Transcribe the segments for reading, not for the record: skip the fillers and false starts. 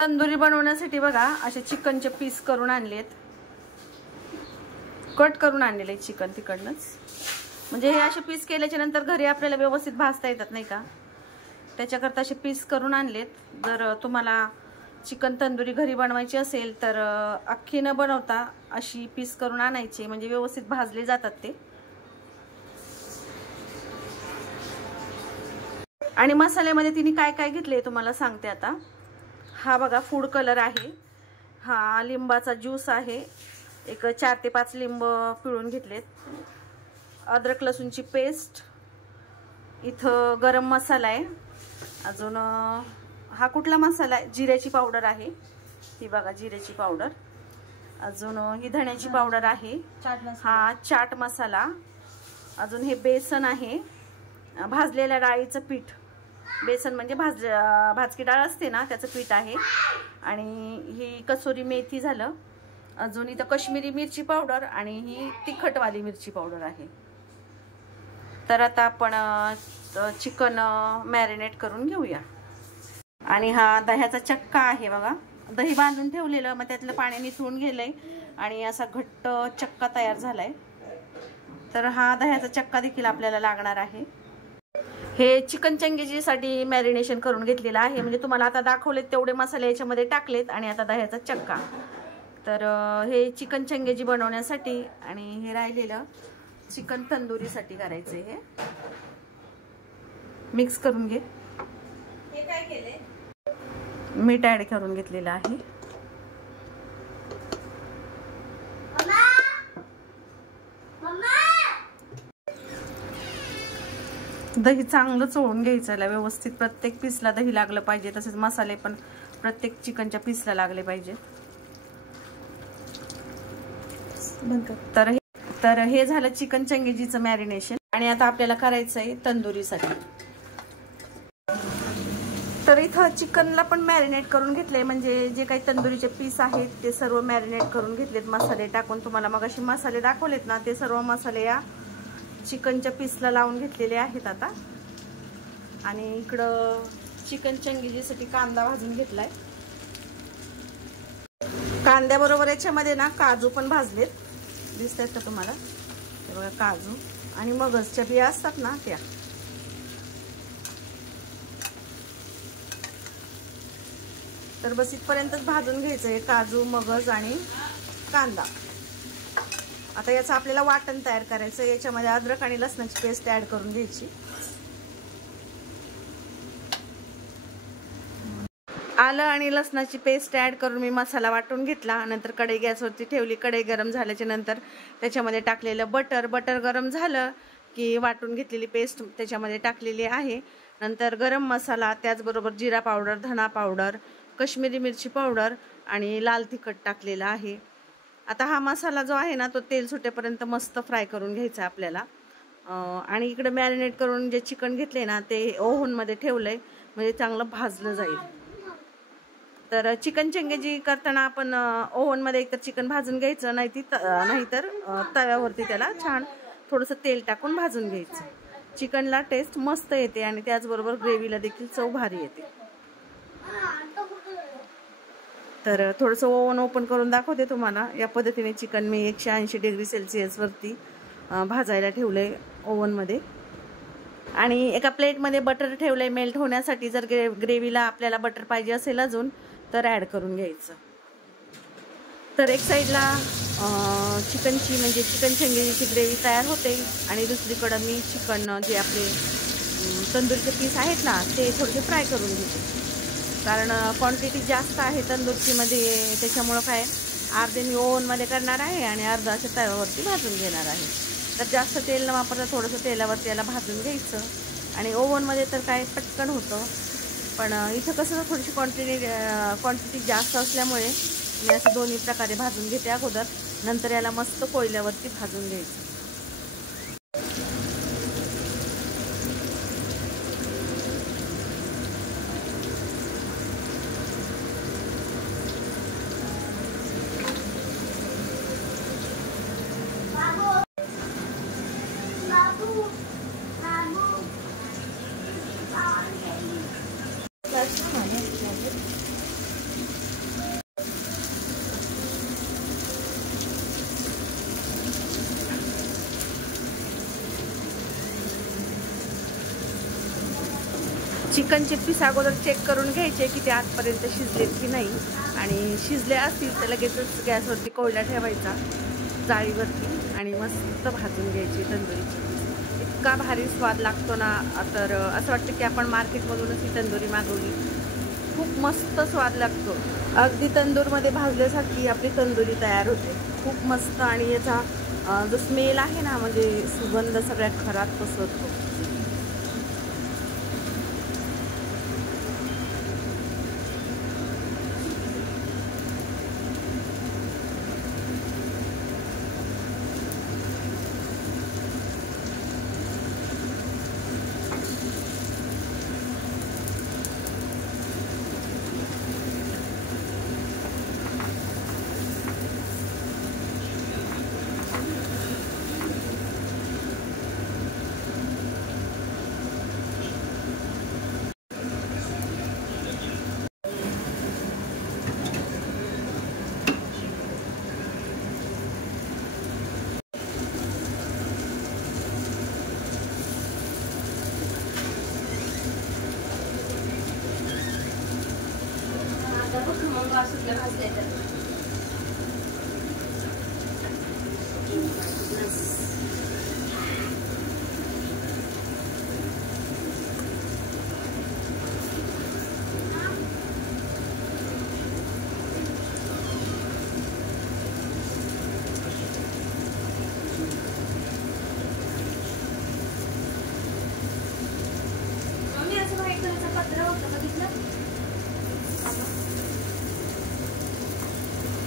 तंदुरी बनवण्यासाठी बघा असे चिकनचे पीस करून आणलेत, कट करून आणलेले चिकन तिकडनंच. म्हणजे हे असे पीस केल्याच्या नंतर घरी आपल्याला व्यवस्थित भाजता येतात नाही का, त्याच्याकरता असे पीस करून आणलेत. जर तुम्हाला चिकन तंदुरी घरी बनवायची असेल तर अख्खी न बनवता अशी पीस करून आणायची, म्हणजे व्यवस्थित भाजले जातात ते. आणि मसाल्यामध्ये तिने काय काय घेतले तुम्हाला सांगते आता. हा बघा फूड कलर आहे, हा लिंबाचा ज्यूस आहे, एक 4 ते 5 लिंब पिळून घेतलेत, अद्रक लसूणची पेस्ट, इथं गरम मसाला आहे, अजून हा कुठला मसाला आहे, जिऱ्याची पावडर आहे, ही बघा जिऱ्याची पावडर, अजून ही धण्याची पावडर आहे, हा चाट मसाला, अजून हे बेसन आहे, भाजलेल्या डाळीचं पीठ, बेसन म्हणजे भाजकी डाळ असते ना त्याचं पीठ आहे, आणि ही कसुरी मेथी झालं, अजून इथं काश्मीरी मिरची पावडर आणि ही तिखटवाली मिरची पावडर आहे. तर आता आपण चिकन मॅरिनेट करून घेऊया. आणि हा दह्याचा चक्का आहे बघा, दही बांधून ठेवलेलं, मग त्यातलं पाणी निथळून गेलंय आणि असा घट्ट चक्का तयार झालाय. तर हा दह्याचा चक्का देखील आपल्याला लागणार आहे. हे चिकन चंगेजीसाठी मॅरिनेशन करून घेतलेलं आहे, म्हणजे तुम्हाला आता दाखवलेत तेवढे मसाले याच्यामध्ये टाकलेत, आणि आता दह्याचा चक्का. तर हे चिकन चंगेजी बनवण्यासाठी आणि हे राहिलेलं चिकन तंदुरीसाठी करायचं. हे मिक्स करून घे. हे काय केले, मीठ ऍड करून घेतलेलं आहे. दही चांगलं चोळून घ्यायचं, व्यवस्थित प्रत्येक पीसला दही लागलं पाहिजे, तसेच मसाले पण प्रत्येक चिकनच्या पीसला लागले पाहिजे. तर हे झालं चिकन चंगेजीचं मॅरिनेशन. आणि आता आपल्याला करायचं आहे तंदुरीसाठी. तर इथं चिकनला पण मॅरिनेट करून घेतले, म्हणजे जे काही तंदुरीचे पीस आहेत ते सर्व मॅरिनेट करून घेतलेत मसाले टाकून. तुम्हाला मग असे मसाले दाखवलेत ना, ते सर्व मसाले या चिकनच्या पीसला लावून घेतलेले आहेत आता. आणि इकडं चिकन चंगेजीसाठी कांदा भाजून घेतलाय. कांद्याबरोबर याच्यामध्ये ना काजू पण भाजलेत, दिसतात का तुम्हाला, हे बघा काजू आणि मगजच्या बिया असतात ना त्या. तर बस इथपर्यंतच भाजून घ्यायचं आहे काजू, मगज आणि कांदा. आता याचं आपल्याला वाटण तयार करायचं. याच्यामध्ये अद्रक आणि लसणाची पेस्ट ऍड करून घ्यायची. आलं आणि लसणाची पेस्ट ऍड करून मी मसाला वाटून घेतला. नंतर कढई गॅसवरती ठेवली. कढई गरम झाल्याच्या नंतर त्याच्यामध्ये टाकलेलं बटर गरम झालं की वाटून घेतलेली पेस्ट त्याच्यामध्ये टाकलेली आहे. नंतर गरम मसाला, त्याचबरोबर जिरा पावडर, धना पावडर, काश्मीरी मिरची पावडर आणि लाल तिखट टाकलेलं आहे. आता हा मसाला जो आहे ना तो तेल सुटेपर्यंत मस्त फ्राय करून घ्यायचा आपल्याला. आणि इकडे मॅरिनेट करून जे चिकन घेतले ना ते ओव्हनमध्ये ठेवलंय, म्हणजे चांगलं भाजलं जाईल. तर चिकन चंगेजी करताना आपण ओव्हनमध्ये एकतर चिकन भाजून घ्यायचं, नाहीतर तव्यावरती त्याला छान थोडंसं तेल टाकून भाजून घ्यायचं. चिकनला टेस्ट मस्त येते आणि त्याचबरोबर ग्रेव्हीला देखील चव भारी येते. तर थोडंसं ओव्हन ओपन करून दाखवते तुम्हाला. या पद्धतीने चिकन मी 180 डिग्री सेल्सिअसवरती भाजायला ठेवलं आहे ओव्हनमध्ये. आणि एका प्लेटमध्ये बटर ठेवलं आहे मेल्ट होण्यासाठी. जर ग्रेव्हीला आपल्याला बटर पाहिजे असेल अजून तर ॲड करून घ्यायचं. तर एक साईडला चिकनची म्हणजे चिकन चंगेजीची ग्रेव्ही तयार होते आणि दुसरीकडं मी चिकन जे आपले तंदुरीचे पीस आहेत ना ते थोडेसे फ्राय करून घेते. कारण क्वांटिटी जास्त आहे तंदुरीमध्ये, त्याच्यामुळं काय अर्धे मी ओव्हनमध्ये करणार आहे आणि अर्धा अशा तव्यावरती भाजून घेणार आहे. तर जास्त तेल न वापरता थोडंसं तेलावरती याला भाजून घ्यायचं. आणि ओव्हनमध्ये तर काय पटकन होतं, पण इथं कसं थोडीशी क्वांटिटी जास्त असल्यामुळे मी असं दोन्ही प्रकारे भाजून घेते अगोदर, नंतर याला मस्त कोयल्यावरती भाजून घ्यायचं. चिकनचे पीस अगोदर चेक करून घ्यायचे की ते आतपर्यंत शिजलेत की नाही, आणि शिजले असतील तर लगेचच गॅसवरती कोळडा ठेवायचा जाळीवरती आणि मस्त भाजून घ्यायची तंदुरीची पीस. इतका भारी स्वाद लागतो ना, तर असं वाटतं की आपण मार्केटमधूनच ही तंदुरी मागवली. खूप मस्त स्वाद लागतो. अगदी तंदूरमध्ये भाजल्यासारखी आपली तंदुरी तयार होते. खूप मस्त. आणि याचा जो स्मेल आहे ना, म्हणजे सुगंध सगळ्या घरात पसरतो.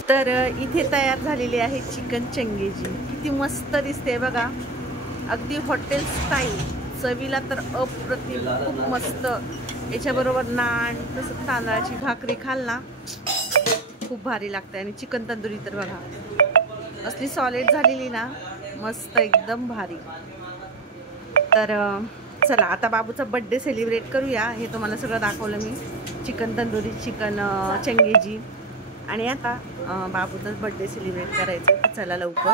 तर इथे तयार झालेली आहे चिकन चंगेजी. किती मस्त दिसते बघा, अगदी हॉटेल स्टाईल. चवीला तर अप्रतिम, खूप मस्त. याच्याबरोबर नान, तसं तांदळाची भाकरी खाल ना, खूप भारी लागते. आणि चिकन तंदुरी तर बघा असली सॉलिड झालेली ना, मस्त एकदम भारी. तर चला आता बाबूचा बड्डे सेलिब्रेट करूया. हे तुम्हाला सगळं दाखवलं मी, चिकन तंदुरी, चिकन चंगेजी. आणि आता बाबूचाच बड्डे सेलिब्रेट करायचं. तर चला लवकर.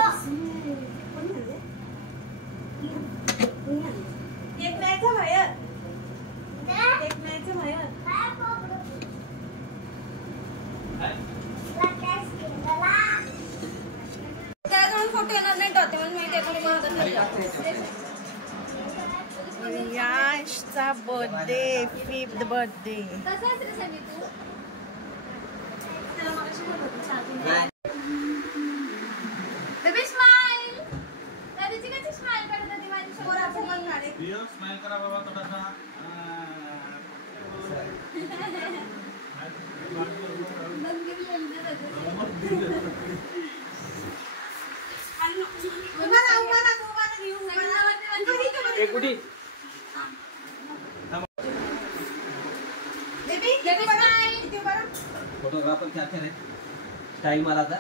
याशचा बर्थडे, 5th बर्थडे. स्माइल करा बाबा थोडासा. फोटोग्राफर क्या करे स्टाइल मारा था.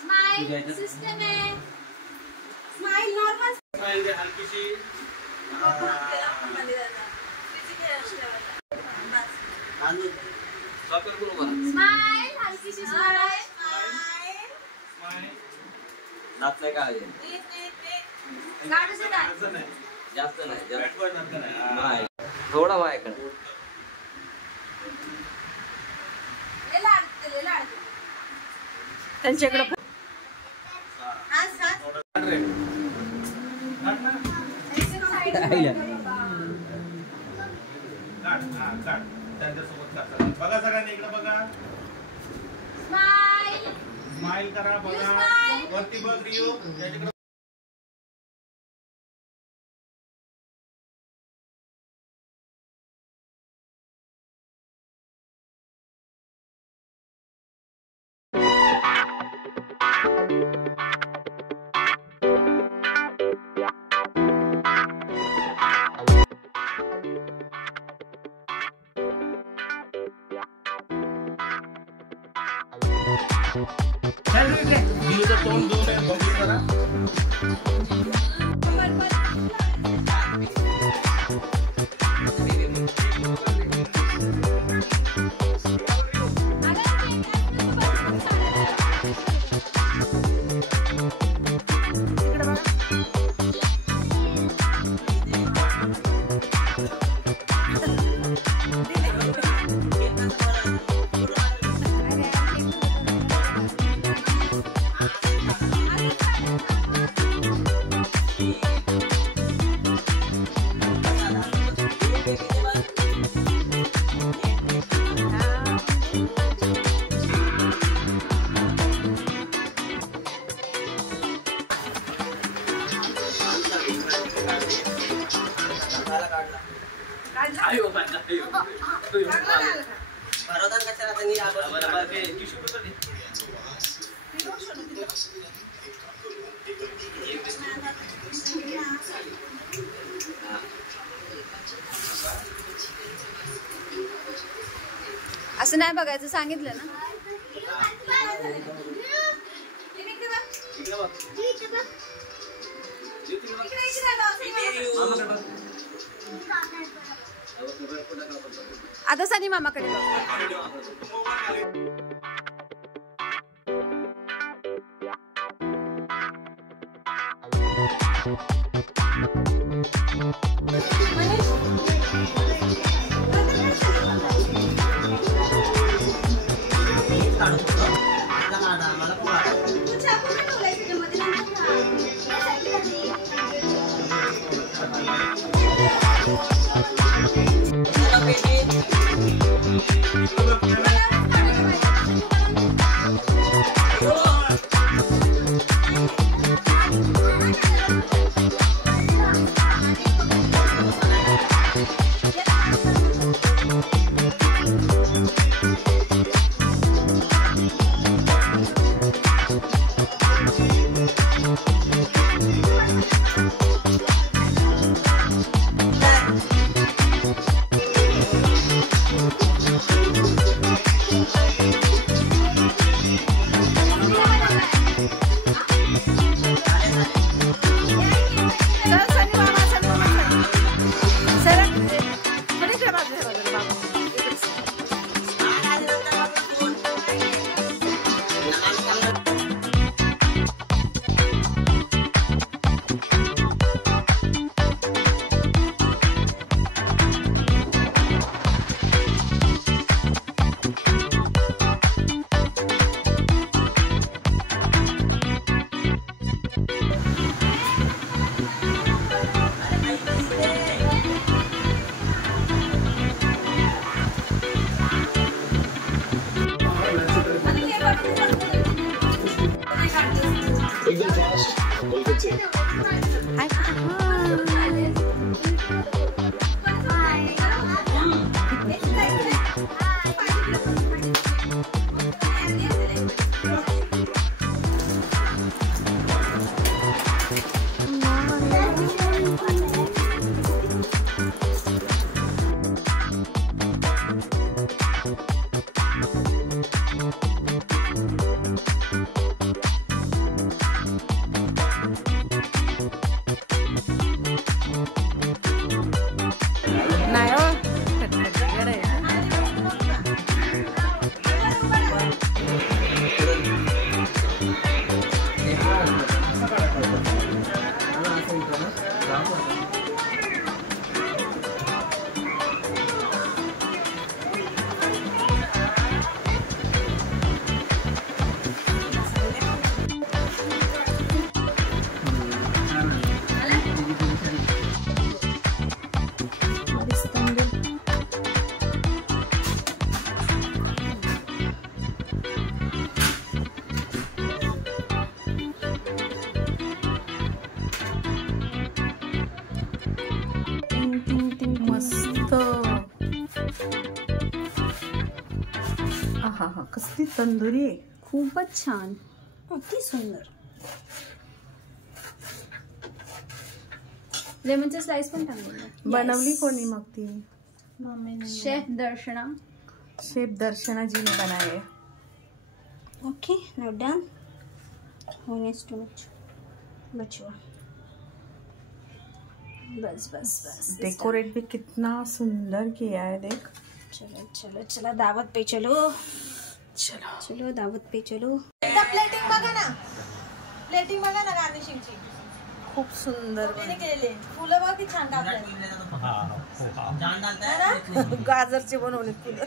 स्माइल सिस्टम है. स्माइल नॉर्मल स्माइल दे हलकीशी. स्माइल हलकीशी स्माइल. नाच नाही का जास्त नाही, थोडा माझ्याकडे. त्यांच्याकडे बघा सगळ्यांनी इकडे बघा. स्माइल करा बघा. वरती बघ रिओ. त्याच्याकडे तोंड दोन करा. असं नाही बघायचं, सांगितलं ना. आता सनी मामाकडे हा कसली तंदुरी आहे, खूपच छान, अति सुंदर. लेमनचे स्लाइस पण टाकले. बनवली कोणी मग ती? शेफ दर्शना. शेफ दर्शना जी ने बनाए. Okay, now done. Who needs to बचवा. बस बस बस. डेकोरेट भी कितना सुंदर किया है, देख. चलो चलो चलो दावत पे चलो. चलो चलो दावत पे चलो. प्लेटिंग बघा ना, प्लेटिंग बघा ना गार्निशिंगची. खूप सुंदर केले. फुलं बघ किती छान टाकतात. गाजरचे बनवले फुलं.